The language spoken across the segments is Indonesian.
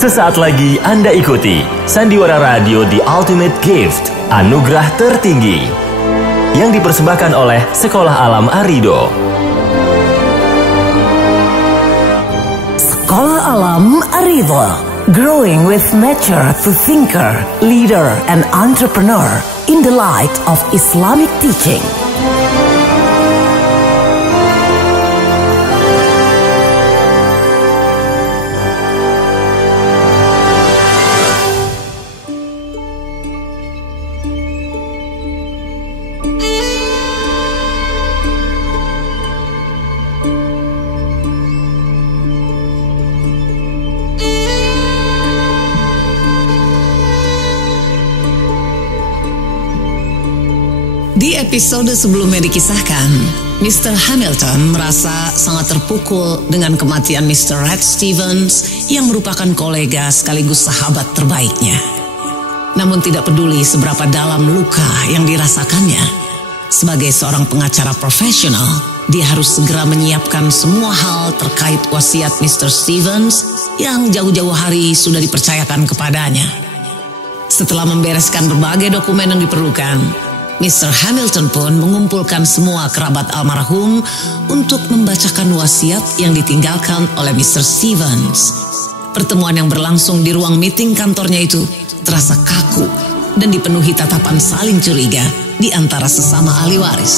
Sesaat lagi Anda ikuti Sandiwara Radio The Ultimate Gift, anugerah tertinggi, yang dipersembahkan oleh Sekolah Alam Arido. Sekolah Alam Arido, growing with nature to thinker, leader, and entrepreneur in the light of Islamic teaching. Di episode sebelumnya dikisahkan, Mr. Hamilton merasa sangat terpukul dengan kematian Mr. Red Stevens yang merupakan kolega sekaligus sahabat terbaiknya. Namun tidak peduli seberapa dalam luka yang dirasakannya, sebagai seorang pengacara profesional, dia harus segera menyiapkan semua hal terkait wasiat Mr. Stevens yang jauh-jauh hari sudah dipercayakan kepadanya. Setelah membereskan berbagai dokumen yang diperlukan, Mr. Hamilton pun mengumpulkan semua kerabat almarhum untuk membacakan wasiat yang ditinggalkan oleh Mr. Stevens. Pertemuan yang berlangsung di ruang meeting kantornya itu terasa kaku dan dipenuhi tatapan saling curiga di antara sesama ahli waris.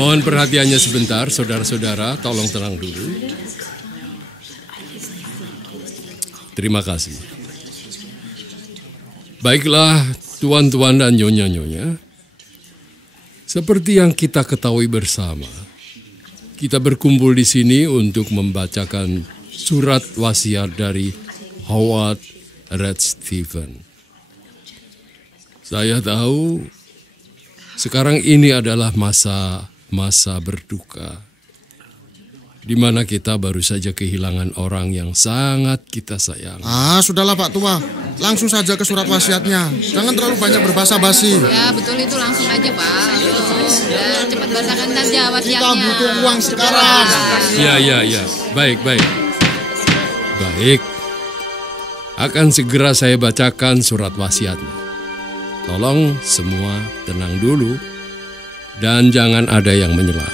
Mohon perhatiannya sebentar, saudara-saudara, tolong tenang dulu. Terima kasih. Baiklah, tuan-tuan dan nyonya-nyonya, seperti yang kita ketahui bersama, kita berkumpul di sini untuk membacakan surat wasiat dari Howard Red Stevens. Saya tahu sekarang ini adalah masa berduka, di mana kita baru saja kehilangan orang yang sangat kita sayangi. Sudahlah Pak Tua, langsung saja ke surat wasiatnya. Jangan terlalu banyak berbasa-basi. Ya betul, itu langsung aja Pak. Udah cepat bacakan saja wasiatnya. Kita butuh uang sekarang. Ya. Baik. Akan segera saya bacakan surat wasiatnya. Tolong semua tenang dulu dan jangan ada yang menyela.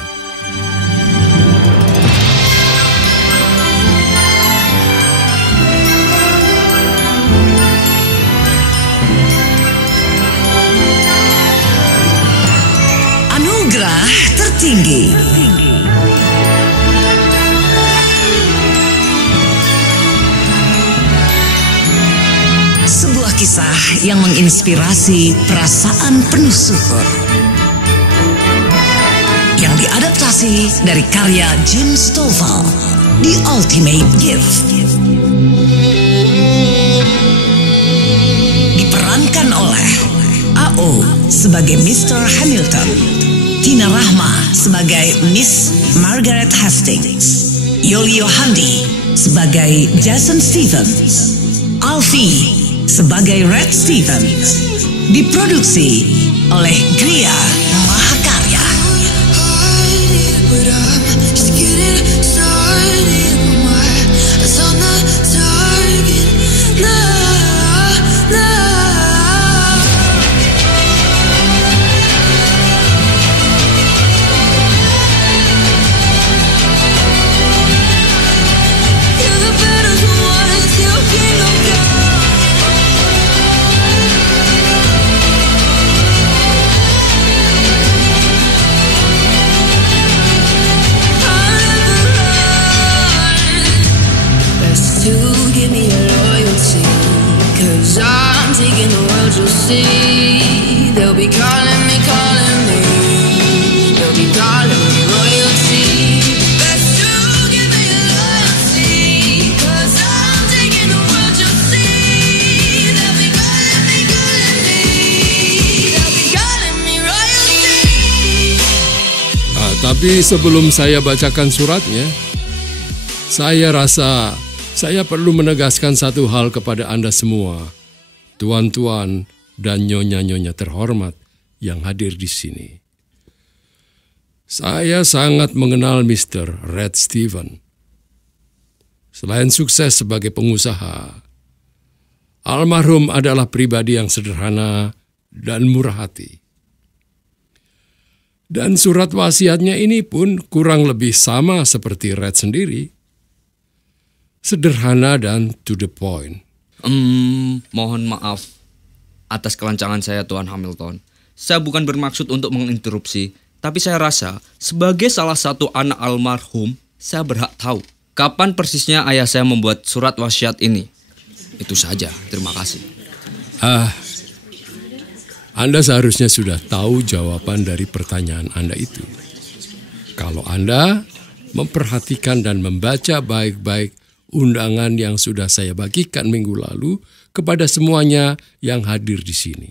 Anugerah tertinggi. Sebuah kisah yang menginspirasi perasaan penuh syukur, yang diadaptasi dari karya Jim Stovall, The Ultimate Gift. Diperankan oleh A.O. sebagai Mr. Hamilton, Tina Rahma sebagai Miss Margaret Hastings, Yoli Yohandi sebagai Jason Stevens, Alfie sebagai Red Stevens. Diproduksi oleh Gria Mahakarya. You'll see, they'll be calling me, they'll be calling me royalty. Best to give me loyalty, 'cause I'm taking the world, you'll see. They'll be calling me, they'll be calling me royalty. Tapi sebelum saya bacakan suratnya, Saya rasa saya perlu menegaskan satu hal kepada Anda semua, tuan-tuan dan nyonya-nyonya terhormat yang hadir di sini. Saya sangat mengenal Mr. Red Steven. Selain sukses sebagai pengusaha, almarhum adalah pribadi yang sederhana dan murah hati. Dan surat wasiatnya ini pun kurang lebih sama seperti Red sendiri. Sederhana dan to the point. Mohon maaf atas kelancangan saya, Tuan Hamilton. Saya bukan bermaksud untuk menginterupsi, tapi saya rasa sebagai salah satu anak almarhum, saya berhak tahu kapan persisnya ayah saya membuat surat wasiat ini. Itu saja, terima kasih. Anda seharusnya sudah tahu jawaban dari pertanyaan Anda itu. Kalau Anda memperhatikan dan membaca baik-baik undangan yang sudah saya bagikan minggu lalu kepada semuanya yang hadir di sini.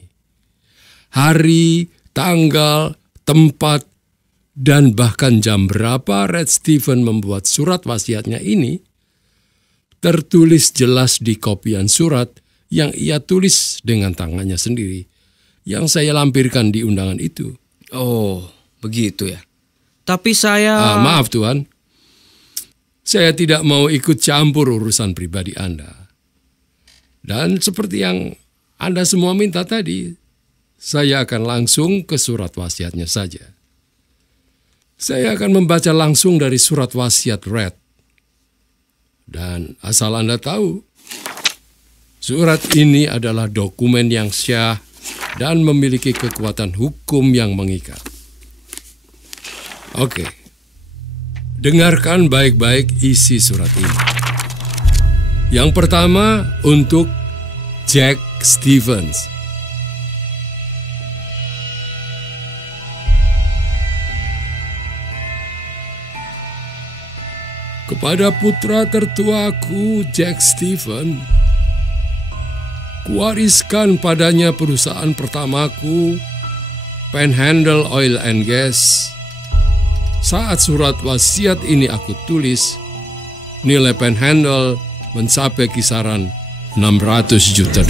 Hari, tanggal, tempat, dan bahkan jam berapa Red Steven membuat surat wasiatnya ini tertulis jelas di kopian surat yang ia tulis dengan tangannya sendiri, yang saya lampirkan di undangan itu. Oh, begitu ya. Tapi saya... Maaf Tuan, saya tidak mau ikut campur urusan pribadi Anda. Dan seperti yang Anda semua minta tadi, saya akan langsung ke surat wasiatnya saja. Saya akan membaca langsung dari surat wasiat Red. Dan asal Anda tahu, surat ini adalah dokumen yang syah dan memiliki kekuatan hukum yang mengikat. Oke, dengarkan baik-baik isi surat ini. Yang pertama untuk Jack Stevens. Kepada putra tertuaku Jack Steven, kuwariskan padanya perusahaan pertamaku, Panhandle Oil and Gas. Saat surat wasiat ini aku tulis, nilai Panhandle mencapai kisaran $600 juta.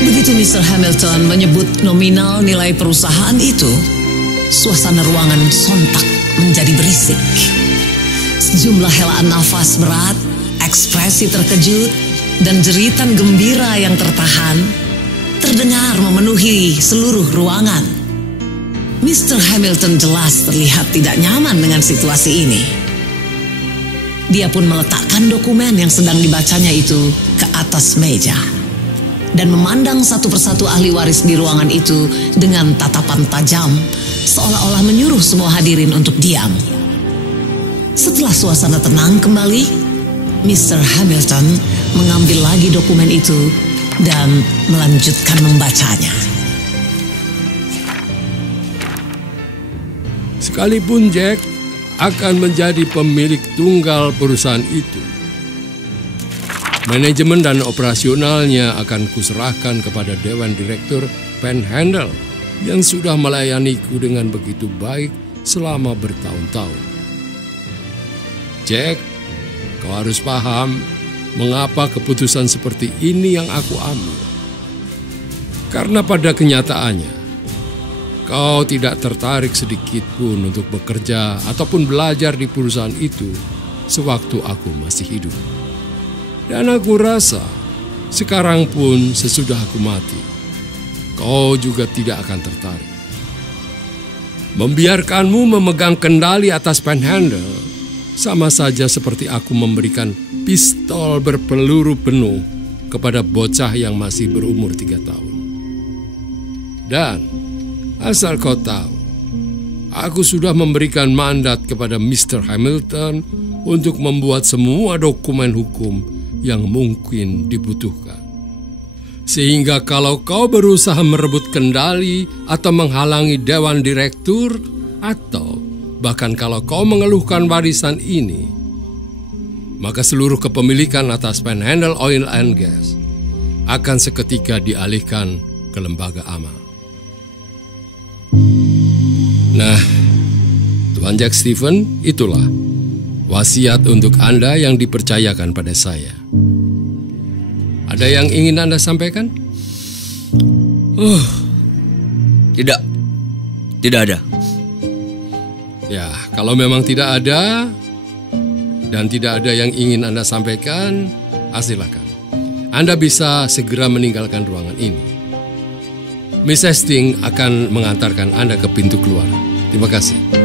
Begitu Mr. Hamilton menyebut nominal nilai perusahaan itu, suasana ruangan sontak menjadi berisik. Sejumlah helaan nafas berat, ekspresi terkejut, dan jeritan gembira yang tertahan terdengar memenuhi seluruh ruangan. Mr. Hamilton jelas terlihat tidak nyaman dengan situasi ini. Dia pun meletakkan dokumen yang sedang dibacanya itu ke atas meja dan memandang satu persatu ahli waris di ruangan itu dengan tatapan tajam, seolah-olah menyuruh semua hadirin untuk diam. Setelah suasana tenang kembali, Mr. Hamilton mengambil lagi dokumen itu dan melanjutkan membacanya. Sekalipun Jack akan menjadi pemilik tunggal perusahaan itu, manajemen dan operasionalnya akan kuserahkan kepada Dewan Direktur Panhandle yang sudah melayaniku dengan begitu baik selama bertahun-tahun. Jack, kau harus paham mengapa keputusan seperti ini yang aku ambil. Karena pada kenyataannya, kau tidak tertarik sedikit pun untuk bekerja ataupun belajar di perusahaan itu sewaktu aku masih hidup. Dan aku rasa, sekarang pun sesudah aku mati, kau juga tidak akan tertarik. Membiarkanmu memegang kendali atas Panhandle sama saja seperti aku memberikan pistol berpeluru penuh kepada bocah yang masih berumur 3 tahun. Dan asal kau tahu, aku sudah memberikan mandat kepada Mr. Hamilton untuk membuat semua dokumen hukum yang mungkin dibutuhkan. Sehingga kalau kau berusaha merebut kendali atau menghalangi Dewan Direktur, Atau bahkan kalau kau mengeluhkan warisan ini, maka seluruh kepemilikan atas Panhandle Oil and Gas akan seketika dialihkan ke lembaga amal. Nah, Tuan Jack Stephen, itulah wasiat untuk Anda yang dipercayakan pada saya. Ada yang ingin Anda sampaikan? Tidak ada. Ya, kalau memang tidak ada dan tidak ada yang ingin Anda sampaikan, silakan. Anda bisa segera meninggalkan ruangan ini. Miss Hastings akan mengantarkan Anda ke pintu keluar. Terima kasih.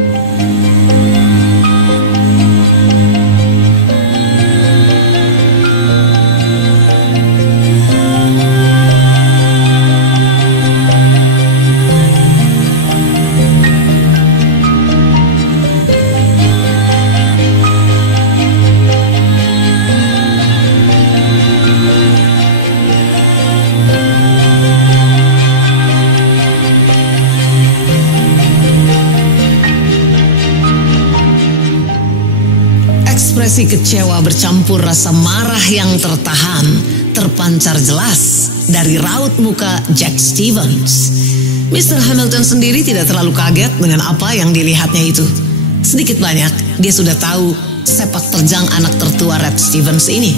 Ekspresi kecewa bercampur rasa marah yang terpancar jelas dari raut muka Jack Stevens. Mr. Hamilton sendiri tidak terlalu kaget dengan apa yang dilihatnya itu. Sedikit banyak dia sudah tahu sepak terjang anak tertua Red Stevens ini.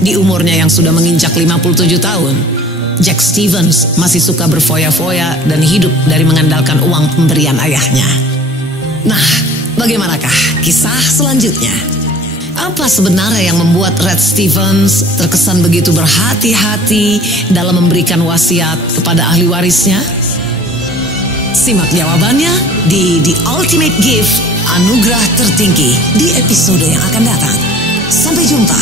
Di umurnya yang sudah menginjak 57 tahun, Jack Stevens masih suka berfoya-foya dan hidup dari mengandalkan uang pemberian ayahnya. Nah, bagaimanakah kisah selanjutnya? Apa sebenarnya yang membuat Red Stevens terkesan begitu berhati-hati dalam memberikan wasiat kepada ahli warisnya? Simak jawabannya di The Ultimate Gift, Anugerah Tertinggi, di episode yang akan datang. Sampai jumpa.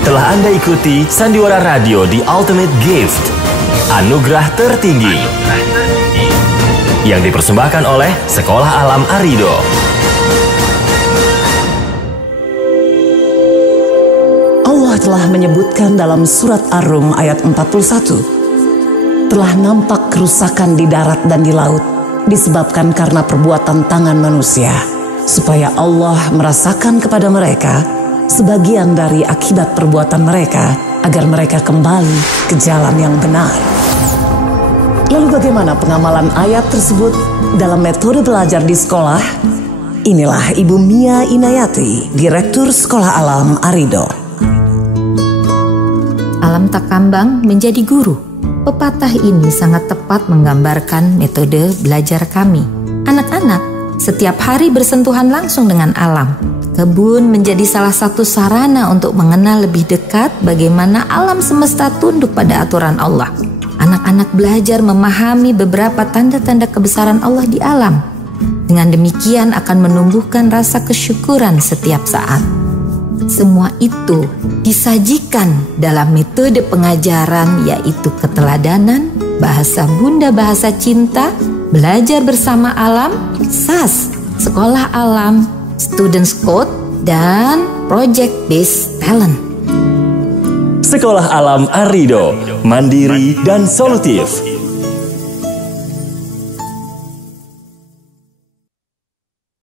Telah Anda ikuti Sandiwara Radio The Ultimate Gift, Anugerah Tertinggi, yang dipersembahkan oleh Sekolah Alam Arido. Allah telah menyebutkan dalam surat Ar-Rum ayat 41, telah nampak kerusakan di darat dan di laut disebabkan karena perbuatan tangan manusia, supaya Allah merasakan kepada mereka sebagian dari akibat perbuatan mereka, agar mereka kembali ke jalan yang benar. Lalu bagaimana pengamalan ayat tersebut dalam metode belajar di sekolah? Inilah Ibu Mia Inayati, Direktur Sekolah Alam Arido. Alam tak kambang menjadi guru. Pepatah ini sangat tepat menggambarkan metode belajar kami. Anak-anak setiap hari bersentuhan langsung dengan alam. Kebun menjadi salah satu sarana untuk mengenal lebih dekat bagaimana alam semesta tunduk pada aturan Allah. Anak-anak belajar memahami beberapa tanda-tanda kebesaran Allah di alam. Dengan demikian akan menumbuhkan rasa kesyukuran setiap saat. Semua itu disajikan dalam metode pengajaran, yaitu keteladanan, bahasa bunda, bahasa cinta, Belajar bersama alam, SAS, Sekolah Alam, Students Code, dan Project Based Talent. Sekolah Alam Arido, mandiri dan solutif.